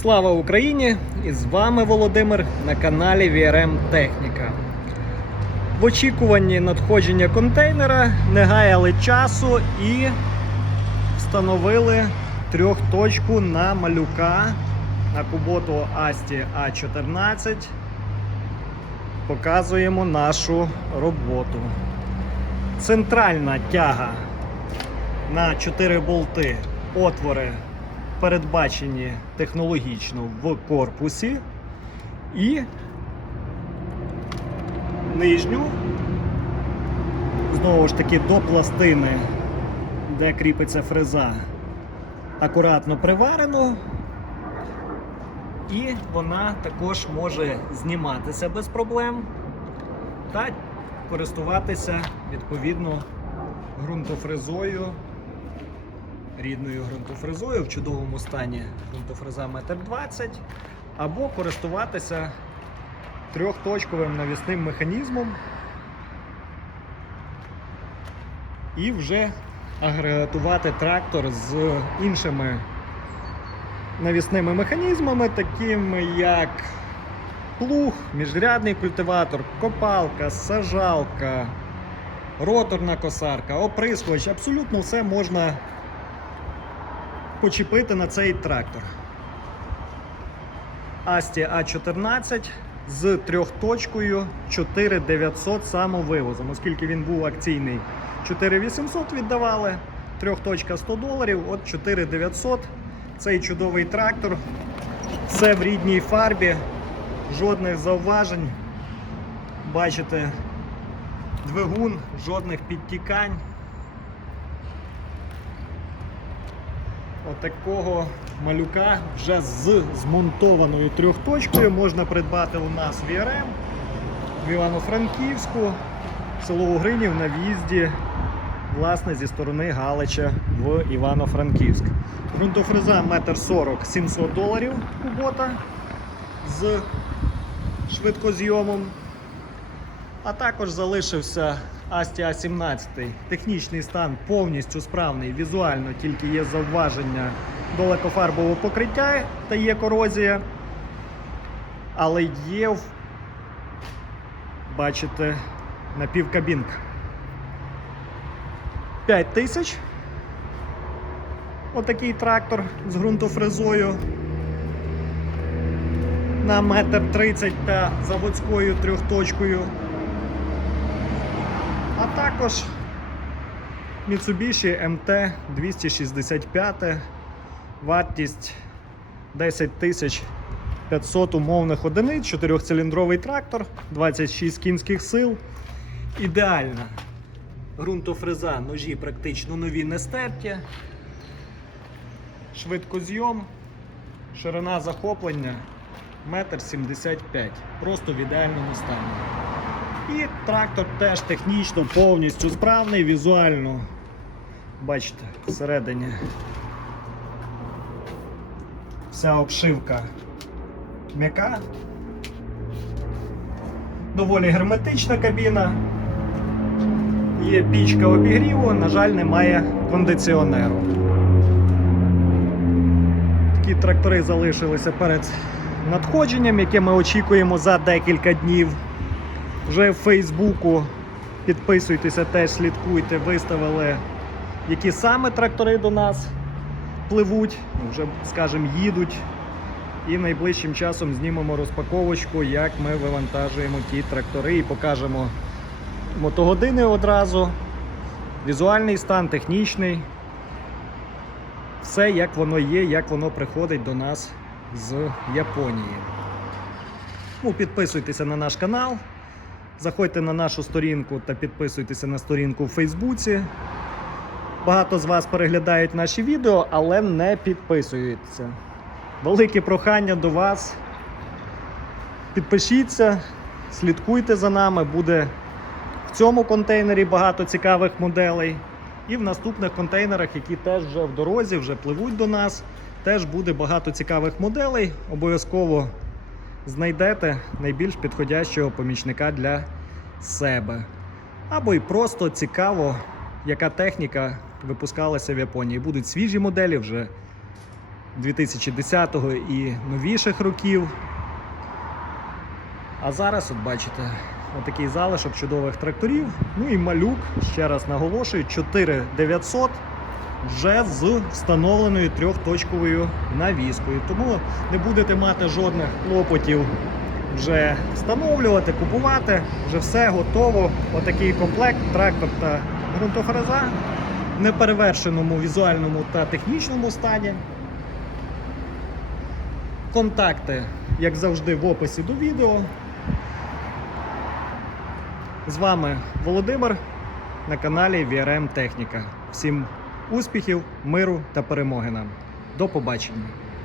Слава Україні! І з вами Володимир на каналі VRM Техніка. В очікуванні надходження контейнера не гаяли часу і встановили трьохточку на малюка на Куботу Асті А14. Показуємо нашу роботу. Центральна тяга на 4 болти, отвори передбачені технологічно в корпусі і нижню, знову ж таки, до пластини, де кріпиться фреза, акуратно приварено. І вона також може зніматися без проблем та користуватися відповідно ґрунтофрезою рідною ґрунтофрезою в чудовому стані ґрунтофреза 1,20 м, або користуватися трьохточковим навісним механізмом і вже агрегатувати трактор з іншими навісними механізмами, такими як плуг, міжрядний культиватор, копалка, сажалка, роторна косарка, оприскувач. Абсолютно все можна почепити на цей трактор. Асті А14 з трьохточкою 4900 самовивозом, оскільки він був акційний 4800 віддавали, трьохточка 100 доларів, от 4900. Цей чудовий трактор. Все в рідній фарбі, жодних зауважень. Бачите, двигун, жодних підтікань. Отакого малюка вже з змонтованою трьохточкою можна придбати у нас в ІРМ в Івано-Франківську, село Угринів на в'їзді власне, зі сторони Галича в Івано-Франківськ. Грунтофреза 1,40 м 700 доларів кубота з швидкозйомом. А також залишився Асті А17. Технічний стан повністю справний, візуально тільки є зауваження до лакофарбового покриття та є корозія. Але є, бачите, напівкабінка. 5 тисяч. Отакий трактор з ґрунтофрезою на метр 30 та заводською трьохточкою. Також Mitsubishi MT 265, вартість 10 тисяч 500 умовних одиниць, 4-циліндровий трактор, 26 кінських сил. Ідеальна ґрунтофреза, ножі практично нові не стерті. Швидкозйом, ширина захоплення 1,75 м. Просто в ідеальному стані. І трактор теж технічно повністю справний, візуально. Бачите, всередині вся обшивка м'яка. Доволі герметична кабіна. Є пічка обігріву, на жаль, немає кондиціонеру. Такі трактори залишилися перед надходженням, яке ми очікуємо за декілька днів. Вже в Фейсбуку підписуйтеся, теж слідкуйте, виставили, які саме трактори до нас пливуть, ну, вже, скажімо, їдуть. І найближчим часом знімемо розпаковочку, як ми вивантажуємо ті трактори і покажемо мотогодини одразу, візуальний стан, технічний. Все як воно є, як воно приходить до нас з Японії. Ну, підписуйтеся на наш канал, заходьте на нашу сторінку та підписуйтеся на сторінку в Фейсбуці. Багато з вас переглядають наші відео, але не підписуються. Велике прохання до вас. Підпишіться, слідкуйте за нами, буде в цьому контейнері багато цікавих моделей. І в наступних контейнерах, які теж вже в дорозі, вже пливуть до нас, теж буде багато цікавих моделей. Обов'язково знайдете найбільш підходящого помічника для себе. Або й просто цікаво, яка техніка випускалася в Японії. Будуть свіжі моделі вже 2010 го і новіших років. А зараз, от бачите, отакий залишок чудових тракторів. Ну і малюк, ще раз наголошую, 4900 вже з встановленою трьохточковою навіскою. Тому не будете мати жодних клопотів вже встановлювати, купувати. Вже все готово. Отакий комплект, трактор та ґрунтофреза в неперевершеному візуальному та технічному стані. Контакти, як завжди, в описі до відео. З вами Володимир на каналі VRM Техніка. Всім успіхів, миру та перемоги нам. До побачення!